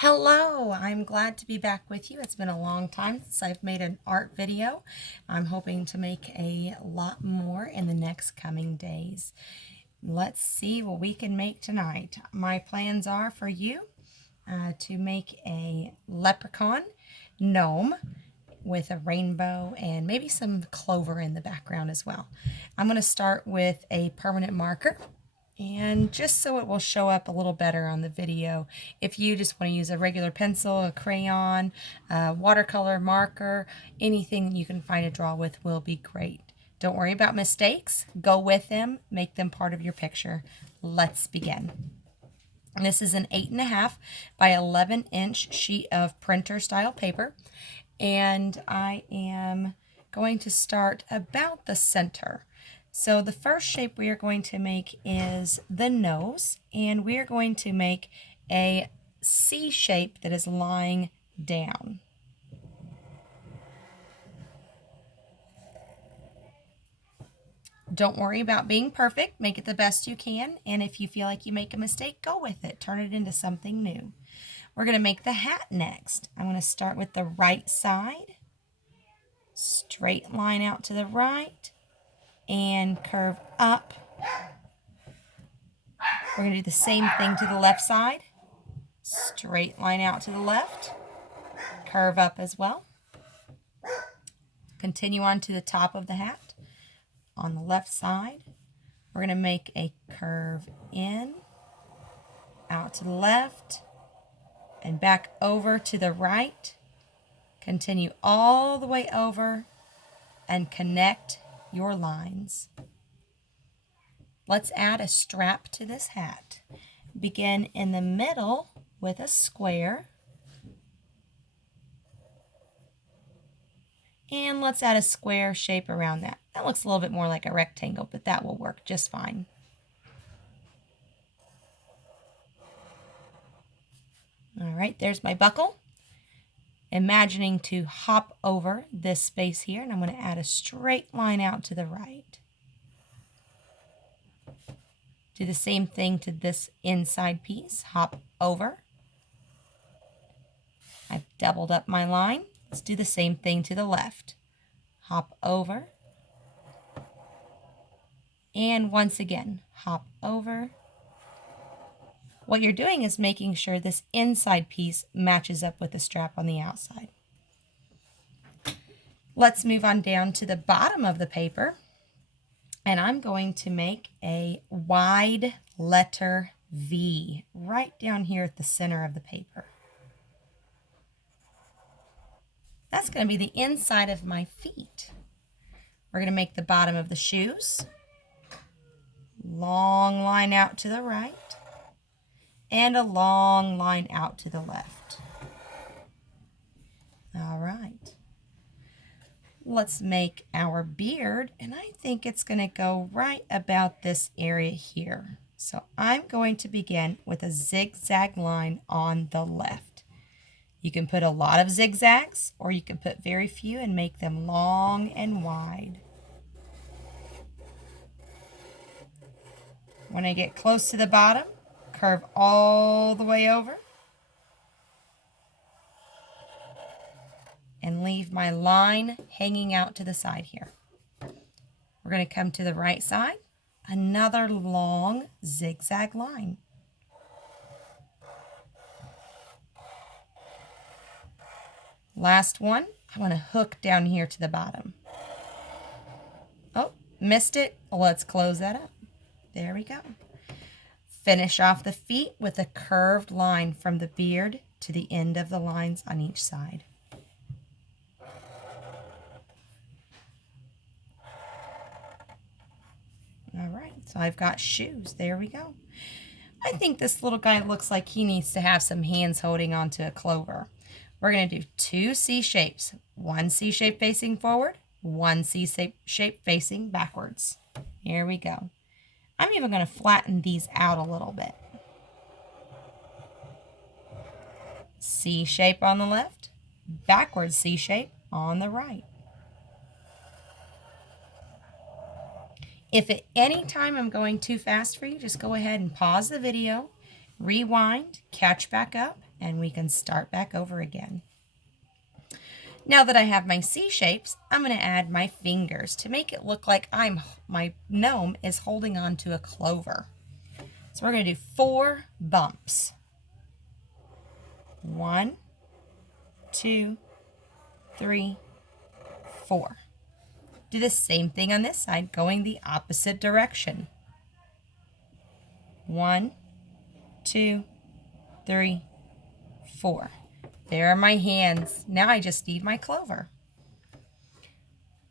Hello, I'm glad to be back with you. It's been a long time since I've made an art video. I'm hoping to make a lot more in the next coming days. Let's see what we can make tonight. My plans are for you to make a leprechaun gnome with a rainbow and maybe some clover in the background as well. I'm going to start with a permanent marker, and just so it will show up a little better on the video, if you just want to use a regular pencil, a crayon, a watercolor marker, anything you can find to draw with will be great. Don't worry about mistakes. Go with them. Make them part of your picture. Let's begin. This is an 8.5 by 11-inch sheet of printer style paper, and I am going to start about the center. So the first shape we are going to make is the nose, and we are going to make a C shape that is lying down. Don't worry about being perfect. Make it the best you can, and if you feel like you make a mistake, go with it. Turn it into something new. We're going to make the hat next. I'm going to start with the right side, straight line out to the right, and curve up. We're going to do the same thing to the left side. Straight line out to the left, curve up as well. Continue on to the top of the hat. On the left side, we're going to make a curve in, out to the left, and back over to the right. Continue all the way over and connect your lines. Let's add a strap to this hat. Begin in the middle with a square. And let's add a square shape around that. That looks a little bit more like a rectangle, but that will work just fine. All right, there's my buckle. Imagining to hop over this space here, and I'm going to add a straight line out to the right. Do the same thing to this inside piece. Hop over. I've doubled up my line. Let's do the same thing to the left. Hop over. And once again, hop over. What you're doing is making sure this inside piece matches up with the strap on the outside. Let's move on down to the bottom of the paper, and I'm going to make a wide letter V right down here at the center of the paper. That's going to be the inside of my feet. We're going to make the bottom of the shoes. Long line out to the right, and a long line out to the left. All right. Let's make our beard, and I think it's going to go right about this area here. So I'm going to begin with a zigzag line on the left. You can put a lot of zigzags, or you can put very few and make them long and wide. When I get close to the bottom, curve all the way over and leave my line hanging out to the side here. We're going to come to the right side, another long zigzag line. Last one, I'm going to hook down here to the bottom. Oh, missed it. Let's close that up. There we go. Finish off the feet with a curved line from the beard to the end of the lines on each side. All right, so I've got shoes. There we go. I think this little guy looks like he needs to have some hands holding onto a clover. We're going to do two C shapes. One C shape facing forward, one C shape facing backwards. Here we go. I'm even going to flatten these out a little bit. C shape on the left, backwards C shape on the right. If at any time I'm going too fast for you, just go ahead and pause the video rewind, catch back up, and we can start back over again. Now that I have my C shapes, I'm going to add my fingers to make it look like my gnome is holding on to a clover. So we're going to do 4 bumps. 1, 2, 3, 4. Do the same thing on this side, going the opposite direction. 1, 2, 3, 4. There are my hands. Now I just need my clover.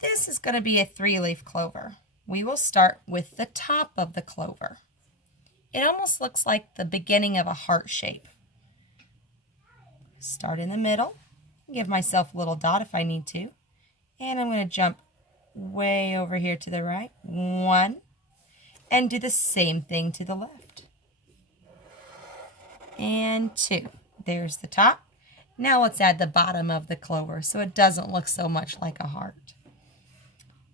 This is going to be a 3-leaf clover. We will start with the top of the clover. It almost looks like the beginning of a heart shape. Start in the middle. Give myself a little dot if I need to. And I'm going to jump way over here to the right. 1. And do the same thing to the left. And 2. There's the top. Now let's add the bottom of the clover so it doesn't look so much like a heart.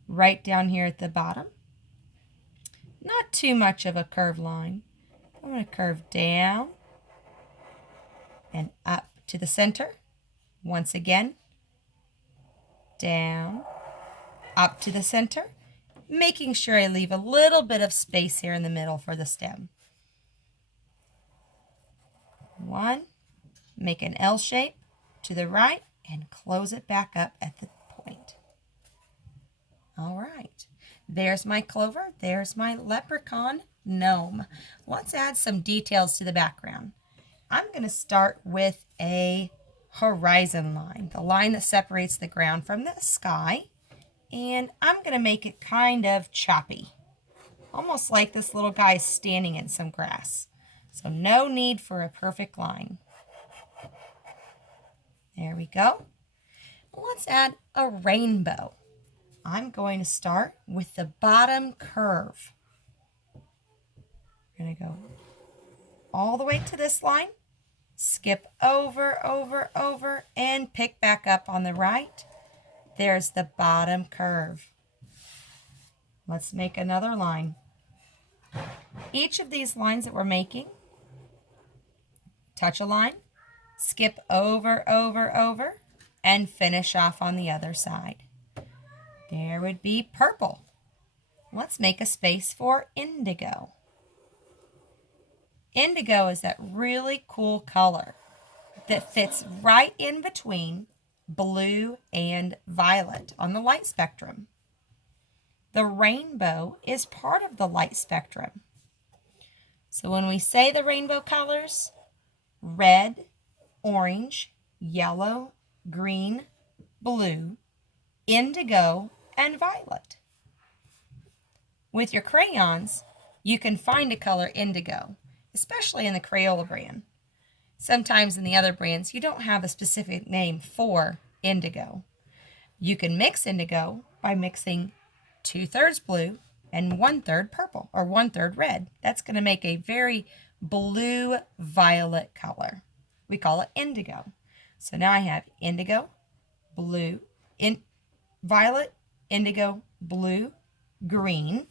Right down here at the bottom. Not too much of a curved line. I'm going to curve down and up to the center. Once again, down, up to the center, making sure I leave a little bit of space here in the middle for the stem. 1, make an L shape to the right and close it back up at the point. All right, there's my clover, there's my leprechaun gnome. Let's add some details to the background. I'm going to start with a horizon line, the line that separates the ground from the sky, and I'm going to make it kind of choppy, almost like this little guy standing in some grass. So no need for a perfect line. There we go. Let's add a rainbow. I'm going to start with the bottom curve. I'm going to go all the way to this line, skip over, and pick back up on the right. There's the bottom curve. Let's make another line. Each of these lines that we're making, touch a line, skip over, and finish off on the other side. There would be purple. Let's make a space for indigo. Indigo is that really cool color that fits right in between blue and violet on the light spectrum. The rainbow is part of the light spectrum. So when we say the rainbow colors, red, orange, yellow, green, blue, indigo, and violet. With your crayons, you can find a color indigo, especially in the Crayola brand. Sometimes in the other brands, you don't have a specific name for indigo. You can mix indigo by mixing 2/3 blue and 1/3 purple, or 1/3 red. That's going to make a very blue-violet color. We call it indigo. So now I have indigo, blue, violet, indigo, blue, green.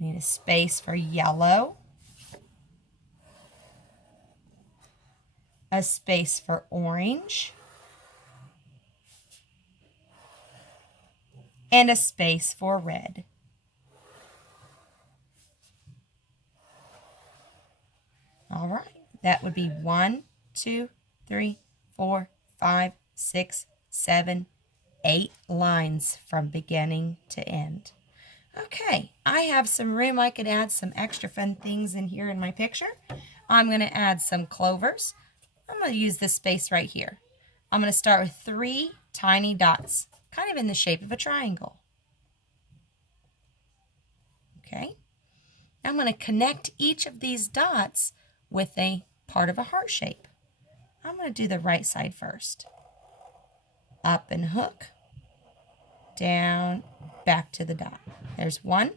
I need a space for yellow, a space for orange, and a space for red. All right, that would be 1, 2, 3, 4, 5, 6, 7, 8 lines from beginning to end. Okay, I have some room. I could add some extra fun things in here in my picture. I'm going to add some clovers. I'm going to use this space right here. I'm going to start with 3 tiny dots, kind of in the shape of a triangle. Okay, I'm going to connect each of these dots with a part of a heart shape. I'm going to do the right side first. Up and hook, down, back to the dot. There's 1.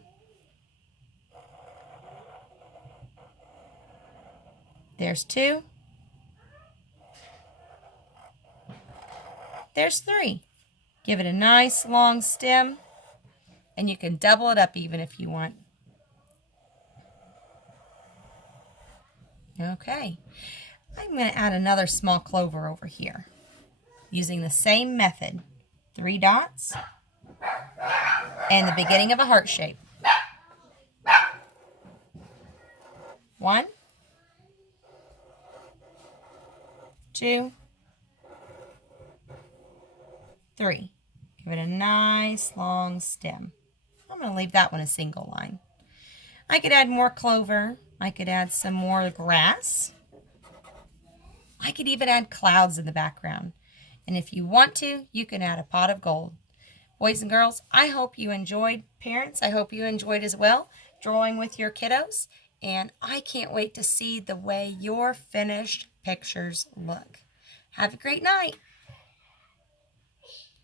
There's 2. There's 3. Give it a nice long stem, and you can double it up even if you want. Okay, I'm going to add another small clover over here using the same method. 3 dots and the beginning of a heart shape. 1, 2, 3. Give it a nice long stem. I'm going to leave that one a single line. I could add more clover. I could add some more grass. I could even add clouds in the background. And if you want to, you can add a pot of gold. Boys and girls, I hope you enjoyed. Parents, I hope you enjoyed as well, drawing with your kiddos. And I can't wait to see the way your finished pictures look. Have a great night.